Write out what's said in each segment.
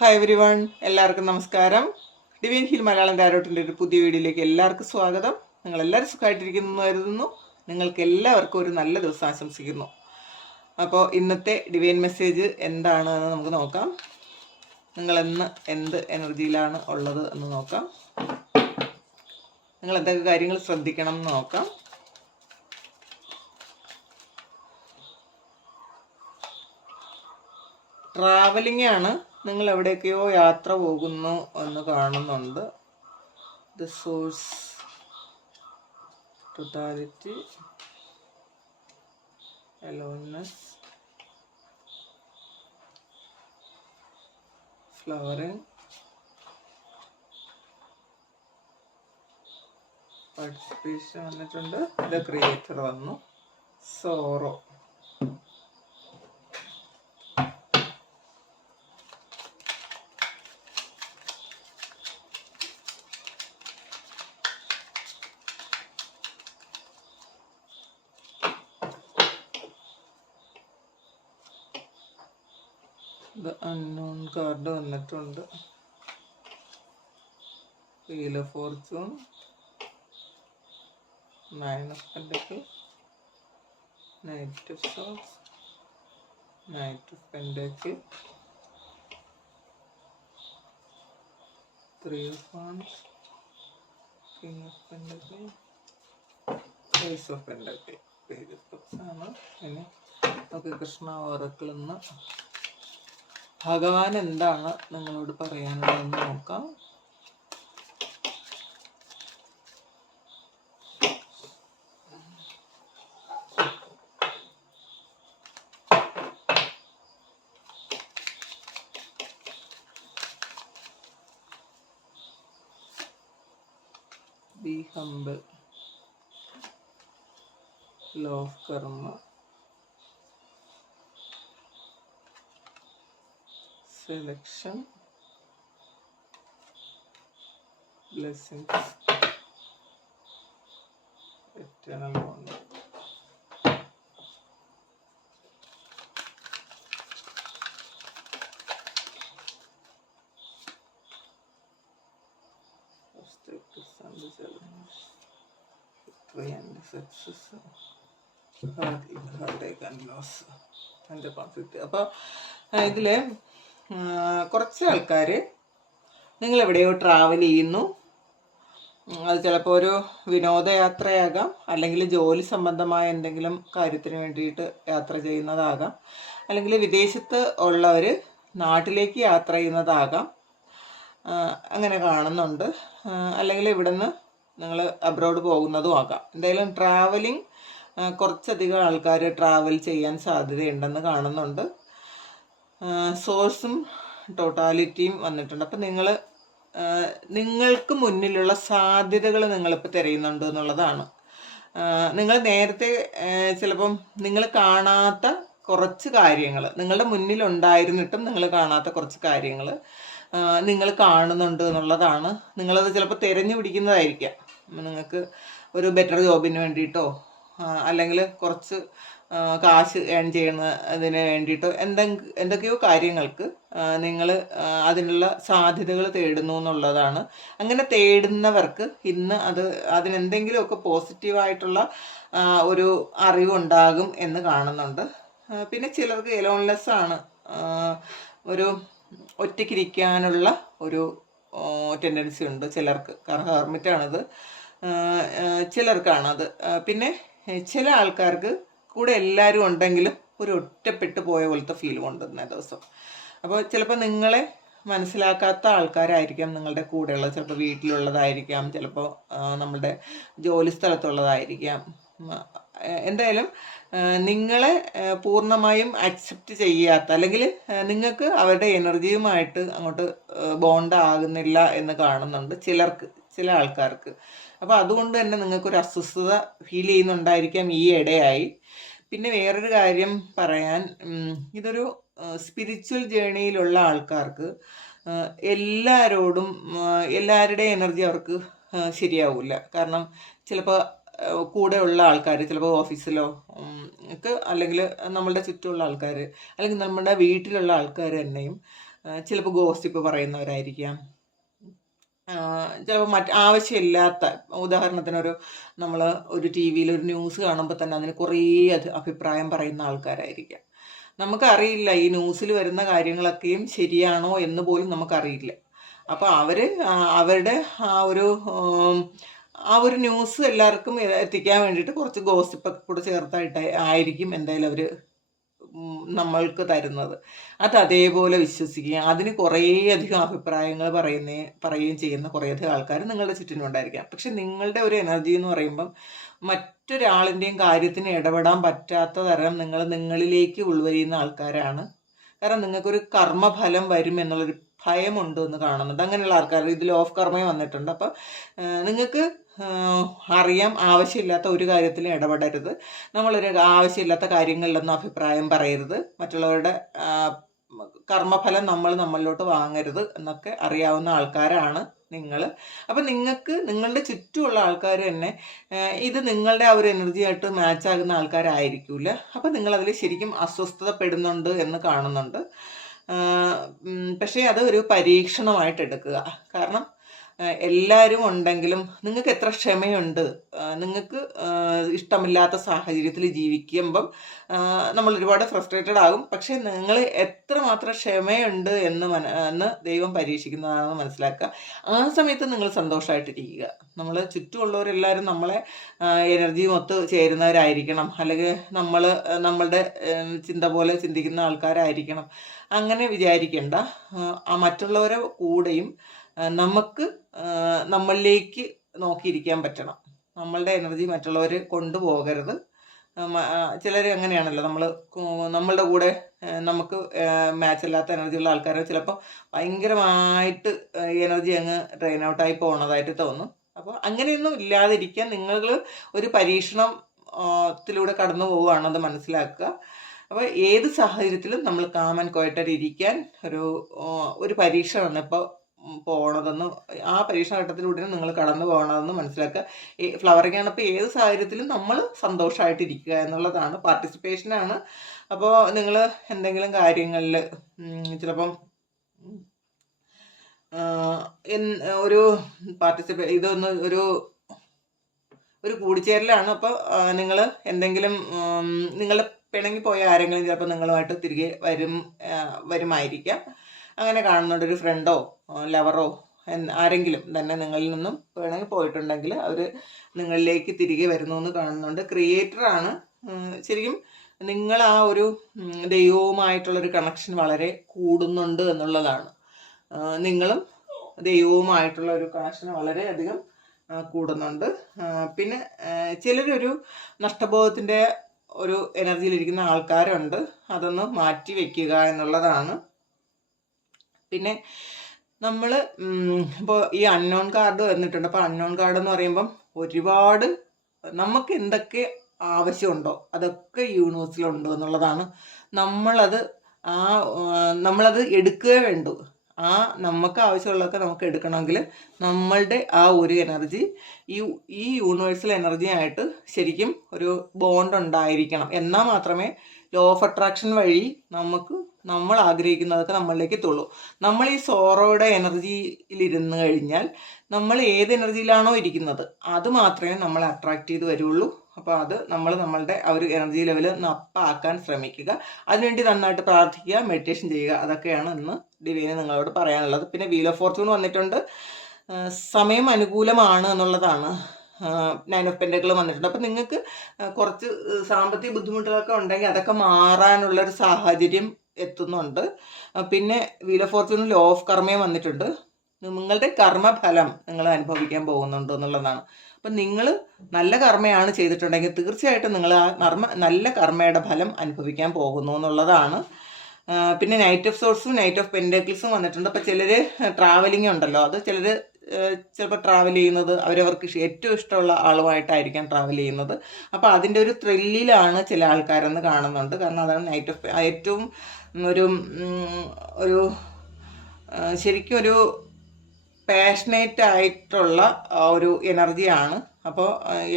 Hi every one എല്ലാവർക്കും നമസ്കാരം. Divine hill Malayalam ഡയറോട്ടിന്റെ ഒരു പുതിയ വീഡിയോയിലേക്ക് എല്ലാവർക്കും സ്വാഗതം. നിങ്ങൾ എല്ലാവരും സുഖമായിട്ടിരിക്കുന്നു എന്ന് കരുതുന്നു. നിങ്ങൾക്ക് എല്ലാവർക്കും ഒരു നല്ല ദിവസം ആശംസിക്കുന്നു. അപ്പോൾ ഇന്നത്തെ ഡിവൈൻ മെസ്സേജ് എന്താണ് എന്ന് നമുക്ക് നോക്കാം. നിങ്ങൾ എന്ന് എന്ത് എനർജിയിലാണ് ഉള്ളത് എന്ന് നോക്കാം. നിങ്ങൾ എന്തൊക്കെ കാര്യങ്ങൾ ശ്രദ്ധിക്കണം എന്ന് നോക്കാം. ട്രാവലിംഗ് ആണ് നിങ്ങൾ എവിടേക്കോ യാത്ര പോകുന്നു എന്ന് കാണുന്നുണ്ട്. The source totality aloneness flowering participation വന്നിട്ടുണ്ട്. ദ ക്രിയേറ്റർ വന്നു. സോറോ അൺനോൺ കാർഡ് വന്നിട്ടുണ്ട്. Wheel fortune nine of pentacle knight of swords knight of pentacle three of wands king of pentacle face of pentacle page ആണ് ഇനി Krishna Oracle നിന്ന് ഭഗവാൻ എന്താണ് നിങ്ങളോട് പറയാനുള്ളതെന്ന് നോക്കാം. B law of karma. Selection blessings eternal bond and loss and conflict അപ്പോൾ ഇതിൽ കുറച്ച് ആൾക്കാർ നിങ്ങൾ എവിടെയോ ട്രാവൽ ചെയ്യുന്നു അത് ചിലപ്പോൾ ഒരു വിനോദയാത്രയാകാം അല്ലെങ്കിൽ ജോലി സംബന്ധമായ എന്തെങ്കിലും കാര്യത്തിന് വേണ്ടിയിട്ട് യാത്ര ചെയ്യുന്നതാകാം അല്ലെങ്കിൽ വിദേശത്ത് ഉള്ളവർ നാട്ടിലേക്ക് യാത്ര ചെയ്യുന്നതാകാം. അങ്ങനെ കാണുന്നുണ്ട്. അല്ലെങ്കിൽ ഇവിടുന്ന് നിങ്ങൾ അബ്രോഡ് പോകുന്നതും ആകാം. എന്തായാലും ട്രാവലിംഗ് കുറച്ചധികം ആൾക്കാർ ട്രാവൽ ചെയ്യാൻ സാധ്യതയുണ്ടെന്ന് കാണുന്നുണ്ട്. സോഴ്സും ടോട്ടാലിറ്റിയും വന്നിട്ടുണ്ട്. അപ്പം നിങ്ങൾ നിങ്ങൾക്ക് മുന്നിലുള്ള സാധ്യതകൾ നിങ്ങളിപ്പോൾ തിരയുന്നുണ്ട് എന്നുള്ളതാണ്. നിങ്ങൾ നേരത്തെ ചിലപ്പം നിങ്ങൾ കാണാത്ത കുറച്ച് കാര്യങ്ങൾ നിങ്ങളുടെ മുന്നിലുണ്ടായിരുന്നിട്ടും നിങ്ങൾ കാണാത്ത കുറച്ച് കാര്യങ്ങൾ നിങ്ങൾ കാണുന്നുണ്ട് എന്നുള്ളതാണ്. നിങ്ങളത് ചിലപ്പോൾ തിരഞ്ഞു പിടിക്കുന്നതായിരിക്കാം. നിങ്ങൾക്ക് ഒരു ബെറ്റർ ജോബിന് വേണ്ടിയിട്ടോ അല്ലെങ്കിൽ കുറച്ച് കാശ് ഏൺ ചെയ്യുന്ന അതിന് വേണ്ടിയിട്ട് എന്തെങ്കിലും എന്തൊക്കെയോ കാര്യങ്ങൾക്ക് നിങ്ങൾ അതിനുള്ള സാധ്യതകൾ തേടുന്നു എന്നുള്ളതാണ്. അങ്ങനെ തേടുന്നവർക്ക് ഇന്ന് അത് അതിനെന്തെങ്കിലുമൊക്കെ പോസിറ്റീവായിട്ടുള്ള ഒരു അറിവുണ്ടാകും എന്ന് കാണുന്നുണ്ട്. പിന്നെ ചിലർക്ക് എലോൺലെസ് ആണ് ഒരു ഒറ്റയ്ക്കിരിക്കാനുള്ള ഒരു ടെൻഡൻസി ഉണ്ട് ചിലർക്ക്. കാരണം ഹെർമിറ്റാണത് ചിലർക്കാണത്. പിന്നെ ചില ആൾക്കാർക്ക് കൂടെ എല്ലാവരും ഉണ്ടെങ്കിലും ഒരു ഒറ്റപ്പെട്ടു പോയ പോലത്തെ ഫീൽ കൊണ്ടുവന്ന ദിവസം. അപ്പോൾ ചിലപ്പോൾ നിങ്ങളെ മനസ്സിലാക്കാത്ത ആൾക്കാരായിരിക്കാം നിങ്ങളുടെ കൂടെയുള്ളത് ചിലപ്പോൾ വീട്ടിലുള്ളതായിരിക്കാം ചിലപ്പോൾ നമ്മളുടെ ജോലി സ്ഥലത്തുള്ളതായിരിക്കാം. എന്തായാലും നിങ്ങളെ പൂർണമായും അക്സെപ്റ്റ് ചെയ്യാത്ത അല്ലെങ്കിൽ നിങ്ങൾക്ക് അവരുടെ എനർജിയുമായിട്ട് അങ്ങോട്ട് ബോണ്ട് ആകുന്നില്ല എന്ന് കാണുന്നുണ്ട് ചിലർക്ക് ചില ആൾക്കാർക്ക്. അപ്പോൾ അതുകൊണ്ട് തന്നെ നിങ്ങൾക്കൊരു അസ്വസ്ഥത ഫീൽ ചെയ്യുന്നുണ്ടായിരിക്കാം ഈ ഇടയായി. പിന്നെ വേറൊരു കാര്യം പറയാൻ ഇതൊരു സ്പിരിച്വൽ ജേണിയിലുള്ള ആൾക്കാർക്ക് എല്ലാവരോടും എല്ലാവരുടെ എനർജി അവർക്ക് ശരിയാവില്ല കാരണം ചിലപ്പോൾ കൂടെ ഉള്ള ആൾക്കാർ ചിലപ്പോൾ ഓഫീസിലോ ഒക്കെ അല്ലെങ്കിൽ നമ്മളുടെ ചുറ്റുമുള്ള ആൾക്കാർ അല്ലെങ്കിൽ നമ്മുടെ വീട്ടിലുള്ള ആൾക്കാർ തന്നെയും ചിലപ്പോൾ ഗോസിപ്പ് പറയുന്നവരായിരിക്കാം. ചിലപ്പോൾ മറ്റ് ആവശ്യമില്ലാത്ത ഉദാഹരണത്തിനൊരു നമ്മൾ ഒരു ടി വിയിൽ ഒരു ന്യൂസ് കാണുമ്പോൾ തന്നെ അതിന് കുറേ അത് അഭിപ്രായം പറയുന്ന ആൾക്കാരായിരിക്കാം. നമുക്കറിയില്ല ഈ ന്യൂസിൽ വരുന്ന കാര്യങ്ങളൊക്കെയും ശരിയാണോ എന്ന് പോലും നമുക്കറിയില്ല. അപ്പോൾ അവർ അവരുടെ ആ ഒരു ആ ഒരു ന്യൂസ് എല്ലാവർക്കും എത്തിക്കാൻ വേണ്ടിയിട്ട് കുറച്ച് ഗോസിപ്പൊക്കെ കൂടെ ചേർത്തായിട്ട് ആയിരിക്കും എന്തായാലും അവർ നമ്മൾക്ക് തരുന്നത്. അത് അതേപോലെ വിശ്വസിക്കുകയും അതിന് കുറേയധികം അഭിപ്രായങ്ങൾ പറയുന്ന പറയുകയും ചെയ്യുന്ന കുറേയധികം ആൾക്കാർ നിങ്ങളുടെ ചുറ്റിനും ഉണ്ടായിരിക്കാം. പക്ഷെ നിങ്ങളുടെ ഒരു എനർജി എന്ന് പറയുമ്പം മറ്റൊരാളിന്റെയും കാര്യത്തിന് ഇടപെടാൻ പറ്റാത്ത തരം നിങ്ങൾ നിങ്ങളിലേക്ക് ഉൾവരിയുന്ന ആൾക്കാരാണ്. കാരണം നിങ്ങൾക്കൊരു കർമ്മഫലം വരും എന്നുള്ളൊരു ഭയമുണ്ട് എന്ന് കാണുന്നുണ്ട്. അങ്ങനെയുള്ള ആൾക്കാർ ഇതിൽ ഓഫ് കർമ്മയും വന്നിട്ടുണ്ട്. അപ്പം നിങ്ങൾക്ക് അറിയാം ആവശ്യമില്ലാത്ത ഒരു കാര്യത്തിലും ഇടപെടരുത്. നമ്മളൊരു ആവശ്യമില്ലാത്ത കാര്യങ്ങളിലൊന്നും അഭിപ്രായം പറയരുത്. മറ്റുള്ളവരുടെ കർമ്മഫലം നമ്മൾ നമ്മളിലോട്ട് വാങ്ങരുത് എന്നൊക്കെ അറിയാവുന്ന ആൾക്കാരാണ് നിങ്ങൾ അപ്പം നിങ്ങൾക്ക് നിങ്ങളുടെ ചുറ്റുമുള്ള ആൾക്കാർ തന്നെ ഇത് നിങ്ങളുടെ ആ ഒരു എനർജി ആയിട്ട് മാച്ച് ആകുന്ന ആൾക്കാരായിരിക്കില്ല അപ്പം നിങ്ങളതിൽ ശരിക്കും അസ്വസ്ഥതപ്പെടുന്നുണ്ട് എന്ന് കാണുന്നുണ്ട്. പക്ഷേ അത് ഒരു പരീക്ഷണമായിട്ട് എടുക്കുക. കാരണം എല്ലാവരും ഉണ്ടെങ്കിലും നിങ്ങൾക്ക് എത്ര ക്ഷമയുണ്ട്? നിങ്ങൾക്ക് ഇഷ്ടമില്ലാത്ത സാഹചര്യത്തിൽ ജീവിക്കുമ്പം നമ്മൾ ഒരുപാട് ഫ്രസ്ട്രേറ്റഡ് ആകും. പക്ഷേ നിങ്ങൾ എത്രമാത്രം ക്ഷമയുണ്ട് എന്ന് മന എന്ന് ദൈവം പരീക്ഷിക്കുന്നതാണെന്ന് മനസ്സിലാക്കുക. ആ സമയത്ത് നിങ്ങൾ സന്തോഷമായിട്ടിരിക്കുക നമ്മൾ ചുറ്റുമുള്ളവരെല്ലാവരും നമ്മളെ എനർജി മൊത്ത് ചേരുന്നവരായിരിക്കണം. അല്ലെങ്കിൽ നമ്മൾ നമ്മളുടെ ചിന്ത പോലെ ചിന്തിക്കുന്ന ആൾക്കാരായിരിക്കണം. അങ്ങനെ വിചാരിക്കേണ്ട. മറ്റുള്ളവരെ കൂടെയും നമുക്ക് നമ്മളിലേക്ക് നോക്കിയിരിക്കാൻ പറ്റണം. നമ്മളുടെ എനർജി മറ്റുള്ളവർ കൊണ്ടുപോകരുത്. ചിലർ അങ്ങനെയാണല്ലോ. നമ്മൾ നമ്മളുടെ കൂടെ നമുക്ക് മാച്ച് അല്ലാത്ത എനർജിയുള്ള ആൾക്കാർ ചിലപ്പോൾ ഭയങ്കരമായിട്ട് എനർജി അങ്ങ് ഡ്രെയിൻ ഔട്ടായി പോകുന്നതായിട്ട് തോന്നും. അപ്പോൾ അങ്ങനെയൊന്നും ഇല്ലാതിരിക്കാൻ നിങ്ങൾ ഒരു പരീക്ഷണം ത്തിലൂടെ കടന്നു പോവുകയാണെന്ന് മനസ്സിലാക്കുക. അപ്പോൾ ഏത് സാഹചര്യത്തിലും നമ്മൾ കാമൻ കോയറ്റായിട്ട് ഇരിക്കാൻ ഒരു ഒരു പരീക്ഷണമാണ് ഇപ്പോൾ പോണതെന്ന് ആ പരീക്ഷണഘട്ടത്തിലൂടെ നിങ്ങൾ കടന്നു പോകണമെന്ന് മനസ്സിലാക്കുക. ഈ ഫ്ലവറിംഗ് ആണ് ഇപ്പോൾ ഏത് സാഹചര്യത്തിലും നമ്മൾ സന്തോഷമായിട്ടിരിക്കുക എന്നുള്ളതാണ്. പാർട്ടിസിപ്പേഷനാണ് അപ്പോൾ നിങ്ങൾ എന്തെങ്കിലും കാര്യങ്ങളിൽ ചിലപ്പം ഒരു പാർട്ടിസിപ്പേ ഇതൊന്ന് ഒരു ഒരു കൂടിച്ചേരലാണ്. അപ്പോൾ നിങ്ങൾ എന്തെങ്കിലും നിങ്ങൾ പിണങ്ങി പോയ ആരെങ്കിലും ചിലപ്പോൾ നിങ്ങളുമായിട്ട് തിരികെ വരും വരുമായിരിക്കാം. അങ്ങനെ കാണുന്നുണ്ട് ഒരു ഫ്രണ്ടോ ലവറോ ആരെങ്കിലും തന്നെ നിങ്ങളിൽ നിന്നും വേണമെങ്കിൽ പോയിട്ടുണ്ടെങ്കിൽ അവർ നിങ്ങളിലേക്ക് തിരികെ വരുന്നു എന്ന് കാണുന്നുണ്ട്. ക്രിയേറ്ററാണ് ശരിക്കും നിങ്ങൾ ആ ഒരു ദൈവവുമായിട്ടുള്ളൊരു കണക്ഷൻ വളരെ കൂടുന്നുണ്ട് എന്നുള്ളതാണ്. നിങ്ങളും ദൈവവുമായിട്ടുള്ള ഒരു കണക്ഷൻ വളരെയധികം കൂടുന്നുണ്ട്. പിന്നെ ചിലരൊരു നഷ്ടബോധത്തിന്റെ ഒരു എനർജിയിലിരിക്കുന്ന ആൾക്കാരുണ്ട്. അതൊന്ന് മാറ്റി വയ്ക്കുക എന്നുള്ളതാണ്. പിന്നെ നമ്മൾ ഇപ്പോൾ ഈ അൺനോൺ കാർഡ് വന്നിട്ടുണ്ട്. അപ്പോൾ അൺനോൺ കാർഡ് എന്ന് പറയുമ്പം ഒരുപാട് നമുക്ക് എന്തൊക്കെ ആവശ്യമുണ്ടോ അതൊക്കെ യൂണിവേഴ്സിലുണ്ട് എന്നുള്ളതാണ്. നമ്മളത് ആ നമ്മളത് എടുക്കുകയേ വേണ്ടു. ആ നമുക്ക് ആവശ്യമുള്ളതൊക്കെ നമുക്ക് എടുക്കണമെങ്കിൽ നമ്മളുടെ ആ ഒരു എനർജി ഈ ഈ യൂണിവേഴ്സൽ എനർജി ആയിട്ട് ശരിക്കും ഒരു ബോണ്ട് ഉണ്ടായിരിക്കണം. എന്നാൽ മാത്രമേ ലോ ഓഫ് അട്രാക്ഷൻ വഴി നമുക്ക് നമ്മൾ ആഗ്രഹിക്കുന്നതൊക്കെ നമ്മളിലേക്ക് എത്തുള്ളൂ നമ്മൾ ഈ സോറോയുടെ എനർജിയിൽ ഇരുന്ന് കഴിഞ്ഞാൽ നമ്മൾ ഏത് എനർജിയിലാണോ ഇരിക്കുന്നത് അത് മാത്രമേ നമ്മളെ അട്രാക്ട് ചെയ്ത് വരുള്ളൂ. അപ്പോൾ അത് നമ്മൾ നമ്മളുടെ ആ ഒരു എനർജി ലെവൽ നപ്പാക്കാൻ ശ്രമിക്കുക. അതിനുവേണ്ടി നന്നായിട്ട് പ്രാർത്ഥിക്കുക മെഡിറ്റേഷൻ ചെയ്യുക. അതൊക്കെയാണ് ഇന്ന് ഡിവൈന് നിങ്ങളോട് പറയാനുള്ളത്. പിന്നെ വീൽ ഓഫ് ഫോർച്യൂൺ വന്നിട്ടുണ്ട്. സമയം അനുകൂലമാണ് എന്നുള്ളതാണ്. നയൻ ഓഫ് പെൻഡുകൾ വന്നിട്ടുണ്ട്. അപ്പം നിങ്ങൾക്ക് കുറച്ച് സാമ്പത്തിക ബുദ്ധിമുട്ടുകളൊക്കെ ഉണ്ടെങ്കിൽ അതൊക്കെ മാറാനുള്ള ഒരു സാഹചര്യം എത്തുന്നുണ്ട്. പിന്നെ wheel of fortune law of കർമ്മയും വന്നിട്ടുണ്ട്. നിങ്ങളുടെ കർമ്മഫലം നിങ്ങൾ അനുഭവിക്കാൻ പോകുന്നുണ്ട് എന്നുള്ളതാണ്. അപ്പം നിങ്ങൾ നല്ല കർമ്മയാണ് ചെയ്തിട്ടുണ്ടെങ്കിൽ തീർച്ചയായിട്ടും നിങ്ങൾ ആ കർമ്മ നല്ല കർമ്മയുടെ ഫലം അനുഭവിക്കാൻ പോകുന്നു എന്നുള്ളതാണ്. പിന്നെ നൈറ്റ് ഓഫ് സോഴ്സും നൈറ്റ് ഓഫ് പെൻഡക്കിൾസും വന്നിട്ടുണ്ട്. അപ്പോൾ ചിലർ ട്രാവലിംഗ് ഉണ്ടല്ലോ. അത് ചിലർ ചിലപ്പോൾ ട്രാവൽ ചെയ്യുന്നത് അവരവർക്ക് ഏറ്റവും ഇഷ്ടമുള്ള ആളുമായിട്ടായിരിക്കാം ട്രാവൽ ചെയ്യുന്നത്. അപ്പോൾ അതിന്റെ ഒരു ത്രില്ലിലാണ് ചില ആൾക്കാരെന്ന് കാണുന്നുണ്ട്. കാരണം അതാണ് നൈറ്റ് ഓഫ് ഏറ്റവും ഒരു ഒരു ശരിക്കും ഒരു പാഷനേറ്റ് ആയിട്ടുള്ള ഒരു എനർജിയാണ് അപ്പോൾ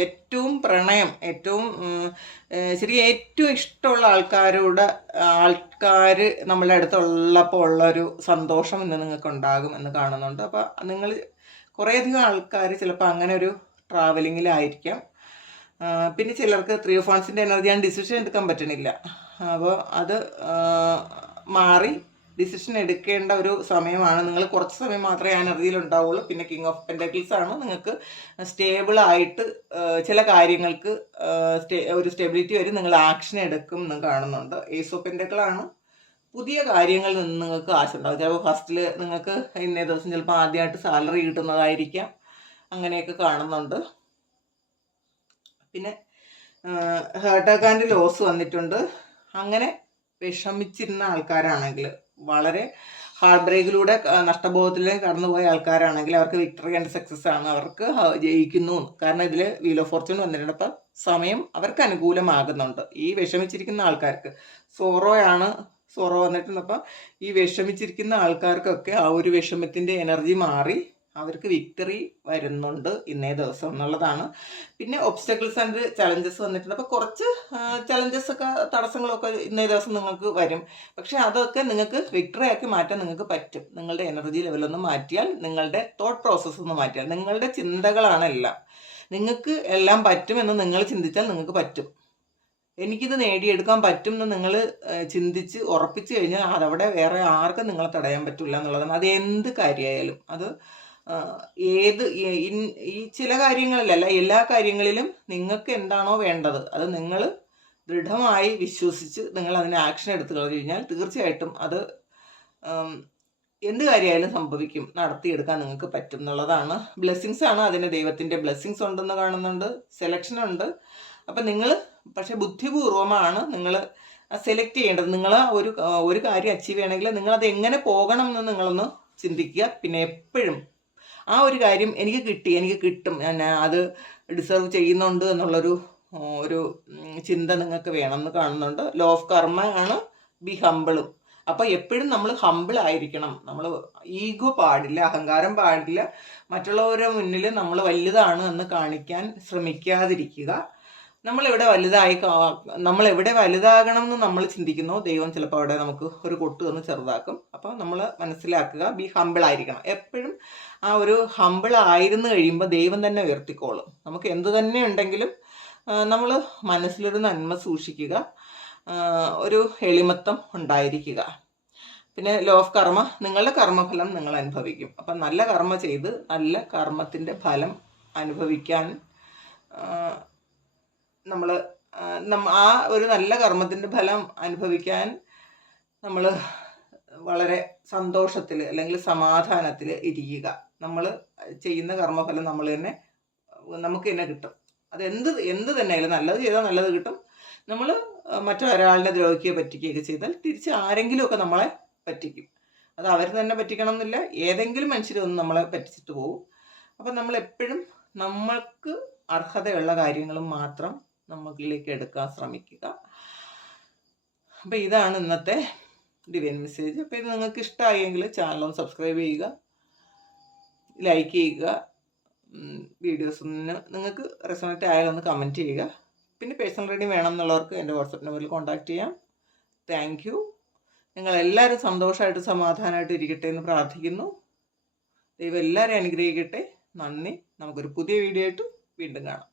ഏറ്റവും പ്രണയം ഏറ്റവും ശരി ഏറ്റവും ഇഷ്ടമുള്ള ആൾക്കാരോട് ആൾക്കാർ നമ്മളുടെ അടുത്തുള്ളപ്പോൾ ഉള്ളൊരു സന്തോഷം ഇന്ന് നിങ്ങൾക്ക് ഉണ്ടാകും എന്ന് കാണുന്നുണ്ട്. അപ്പോൾ നിങ്ങൾ കുറേയധികം ആൾക്കാർ ചിലപ്പോൾ അങ്ങനെ ഒരു ട്രാവലിങ്ങിലായിരിക്കാം പിന്നെ ചിലർക്ക് ത്രീ ഫോൺസിന്റെ എനർജിയാണ് ഡിസിഷൻ എടുക്കാൻ പറ്റണില്ല. അപ്പോൾ അത് മാറി ഡിസിഷൻ എടുക്കേണ്ട ഒരു സമയമാണ്. നിങ്ങൾ കുറച്ച് സമയം മാത്രമേ ആ എനർജിയിൽ ഉണ്ടാവുള്ളൂ. പിന്നെ കിങ് ഓഫ് പെൻഡക്കിൾസ് ആണ്. നിങ്ങൾക്ക് സ്റ്റേബിൾ ആയിട്ട് ചില കാര്യങ്ങൾക്ക് സ്റ്റേ- ഒരു സ്റ്റെബിലിറ്റി വരും. നിങ്ങൾ ആക്ഷൻ എടുക്കും എന്ന് കാണുന്നുണ്ട്. ഏസ് ഓഫ് പെൻഡക്കിളാണ് പുതിയ കാര്യങ്ങളിൽ നിന്ന് നിങ്ങൾക്ക് ആശ ഉണ്ടാവും. ചിലപ്പോൾ ഫസ്റ്റിൽ നിങ്ങൾക്ക് ഇന്നേ ദിവസം ചിലപ്പോൾ ആദ്യമായിട്ട് സാലറി കിട്ടുന്നതായിരിക്കാം. അങ്ങനെയൊക്കെ കാണുന്നുണ്ട്. പിന്നെ ഹേർട്ടാക്കാന്റെ ലോസ് വന്നിട്ടുണ്ട്. അങ്ങനെ വിഷമിച്ചിരുന്ന ആൾക്കാരാണെങ്കിൽ വളരെ ഹാർട്ട് ബ്രേക്കിലൂടെ നഷ്ടബോധത്തിലേക്ക് കടന്നുപോയ ആൾക്കാരാണെങ്കിൽ അവർക്ക് വിക്ടറി ആൻഡ് സക്സസ് ആണ് അവർക്ക് ജയിക്കുന്നു. കാരണം ഇതിൽ വീൽ ഓഫ് ഫോർച്യൂൺ വന്നിട്ടുണ്ട് സമയം അവർക്ക് അനുകൂലമാകുന്നുണ്ട്. ഈ വിഷമിച്ചിരിക്കുന്ന ആൾക്കാർക്ക് സോറോയാണ് സോറോ വന്നിട്ടുണ്ട് അപ്പം ഈ വിഷമിച്ചിരിക്കുന്ന ആൾക്കാർക്കൊക്കെ ആ ഒരു വിഷമത്തിന്റെ എനർജി മാറി അവർക്ക് വിക്ടറി വരുന്നുണ്ട് ഇന്നേ ദിവസം എന്നുള്ളതാണ്. പിന്നെ ഒബ്സ്റ്റക്കിൾസ് ആൻഡ് ചലഞ്ചസ് വന്നിട്ടുണ്ട്. അപ്പോൾ കുറച്ച് ചലഞ്ചസ് ഒക്കെ തടസ്സങ്ങളൊക്കെ ഇന്നേ ദിവസം നിങ്ങൾക്ക് വരും. പക്ഷെ അതൊക്കെ നിങ്ങൾക്ക് വിക്ടറി ആക്കി മാറ്റാൻ നിങ്ങൾക്ക് പറ്റും. നിങ്ങളുടെ എനർജി ലെവലൊന്ന് മാറ്റിയാൽ നിങ്ങളുടെ തോട്ട് പ്രോസസ്സ് ഒന്ന് മാറ്റിയാൽ നിങ്ങളുടെ ചിന്തകളാണ് എല്ലാം. നിങ്ങൾക്ക് എല്ലാം പറ്റുമെന്ന് നിങ്ങൾ ചിന്തിച്ചാൽ നിങ്ങൾക്ക് പറ്റും. എനിക്കിത് നേടിയെടുക്കാൻ പറ്റും എന്ന് നിങ്ങൾ ചിന്തിച്ച് ഉറപ്പിച്ചു കഴിഞ്ഞാൽ അതവിടെ വേറെ ആർക്കും നിങ്ങളെ തടയാൻ പറ്റില്ല എന്നുള്ളതാണ്. അത് എന്ത് കാര്യമായാലും അത് ഏത് ഈ- ചില കാര്യങ്ങളിലല്ല എല്ലാ കാര്യങ്ങളിലും നിങ്ങൾക്ക് എന്താണോ വേണ്ടത് അത് നിങ്ങൾ ദൃഢമായി വിശ്വസിച്ച് നിങ്ങൾ അതിന് ആക്ഷൻ എടുത്തു കഴിഞ്ഞാൽ തീർച്ചയായിട്ടും അത് എന്ത് കാര്യമായാലും സംഭവിക്കും നടത്തിയെടുക്കാൻ നിങ്ങൾക്ക് പറ്റും എന്നുള്ളതാണ്. ബ്ലെസ്സിങ്സ് ആണ് അതിന് ദൈവത്തിന്റെ ബ്ലെസ്സിങ്സ് ഉണ്ടെന്ന് കാണുന്നുണ്ട് സെലക്ഷൻ ഉണ്ട്. അപ്പം നിങ്ങൾ പക്ഷേ ബുദ്ധിപൂർവമാണ് നിങ്ങൾ സെലക്ട് ചെയ്യേണ്ടത്. നിങ്ങൾ ഒരു ഒരു കാര്യം അച്ചീവ് ചെയ്യണമെങ്കിൽ അത് എങ്ങനെ പോകണം എന്ന് നിങ്ങളൊന്ന് ചിന്തിക്കുക. പിന്നെ എപ്പോഴും ആ ഒരു കാര്യം എനിക്ക് കിട്ടി എനിക്ക് കിട്ടും. ഞാൻ അത് ഡിസർവ് ചെയ്യുന്നുണ്ട് എന്നുള്ളൊരു ഒരു ചിന്ത നിങ്ങൾക്ക് വേണമെന്ന് കാണുന്നുണ്ട്. ലോ ഓഫ് കർമ്മ ആണ് ബി ഹമ്പിളും അപ്പോൾ എപ്പോഴും നമ്മൾ ഹമ്പിൾ ആയിരിക്കണം. നമ്മൾ ഈഗോ പാടില്ല അഹങ്കാരം പാടില്ല. മറ്റുള്ളവരുടെ മുന്നിൽ നമ്മൾ വലുതാണ് എന്ന് കാണിക്കാൻ ശ്രമിക്കാതിരിക്കുക. നമ്മൾ എവിടെ വലുതായി നമ്മൾ എവിടെ വലുതാകണം എന്ന് നമ്മൾ ചിന്തിക്കുന്നു ദൈവം ചിലപ്പോൾ അവിടെ നമുക്ക് ഒരു കൊട്ട് തന്ന് ചെറുതാക്കും. അപ്പോൾ നമ്മൾ മനസ്സിലാക്കുക ബി ഹമ്പിൾ ആയിരിക്കണം. എപ്പോഴും ആ ഒരു ഹമ്പിൾ ആയിരുന്നു കഴിയുമ്പോൾ ദൈവം തന്നെ ഉയർത്തിക്കോളും. നമുക്ക് എന്തു തന്നെ ഉണ്ടെങ്കിലും നമ്മൾ മനസ്സിലൊരു നന്മ സൂക്ഷിക്കുക ഒരു എളിമത്തം ഉണ്ടായിരിക്കുക. പിന്നെ ലോ ഓഫ് കർമ്മ നിങ്ങളുടെ കർമ്മഫലം നിങ്ങൾ അനുഭവിക്കും. അപ്പം നല്ല കർമ്മ ചെയ്ത് നല്ല കർമ്മത്തിന്റെ ഫലം അനുഭവിക്കാൻ നമ്മൾ ആ ഒരു നല്ല കർമ്മത്തിന്റെ ഫലം അനുഭവിക്കാൻ നമ്മൾ വളരെ സന്തോഷത്തിൽ അല്ലെങ്കിൽ സമാധാനത്തിൽ ഇരിക്കുക. നമ്മൾ ചെയ്യുന്ന കർമ്മഫലം നമ്മൾ തന്നെ നമുക്ക് തന്നെ കിട്ടും. അത് എന്ത് തന്നെയായാലും നല്ലത് ചെയ്താൽ നല്ലത് കിട്ടും. നമ്മൾ മറ്റൊരാളിനെ ദ്രോഹിക്കുകയോ പറ്റിക്കുകയൊക്കെ ചെയ്താൽ തിരിച്ച് ആരെങ്കിലുമൊക്കെ നമ്മളെ പറ്റിക്കും. അത് അവർ തന്നെ പറ്റിക്കണം എന്നില്ല ഏതെങ്കിലും മനുഷ്യരൊന്നും നമ്മളെ പറ്റിച്ചിട്ട് പോകും അപ്പം നമ്മൾ എപ്പോഴും നമ്മൾക്ക് അർഹതയുള്ള കാര്യങ്ങൾ മാത്രം നമ്മളിലേക്ക് എടുക്കാൻ ശ്രമിക്കുക. അപ്പം ഇതാണ് ഇന്നത്തെ ഡിവൈൻ മെസ്സേജ്. അപ്പോൾ ഇത് നിങ്ങൾക്ക് ഇഷ്ടമായെങ്കിൽ ചാനൽ സബ്സ്ക്രൈബ് ചെയ്യുക. ലൈക്ക് ചെയ്യുക. വീഡിയോസ് ഒന്ന് നിങ്ങൾക്ക് റെസണേറ്റ് ആയാലൊന്ന് കമന്റ് ചെയ്യുക. പിന്നെ പേഴ്സണൽ റീഡിങ് വേണം എന്നുള്ളവർക്ക് എന്റെ വാട്സപ്പ് നമ്പറിൽ കോൺടാക്റ്റ് ചെയ്യാം. താങ്ക് യു നിങ്ങളെല്ലാവരും സന്തോഷമായിട്ട് സമാധാനമായിട്ട് ഇരിക്കട്ടെ എന്ന് പ്രാർത്ഥിക്കുന്നു. ദൈവം എല്ലാവരെയും അനുഗ്രഹിക്കട്ടെ. നന്ദി. നമുക്കൊരു പുതിയ വീഡിയോ ആയിട്ട് വീണ്ടും കാണാം.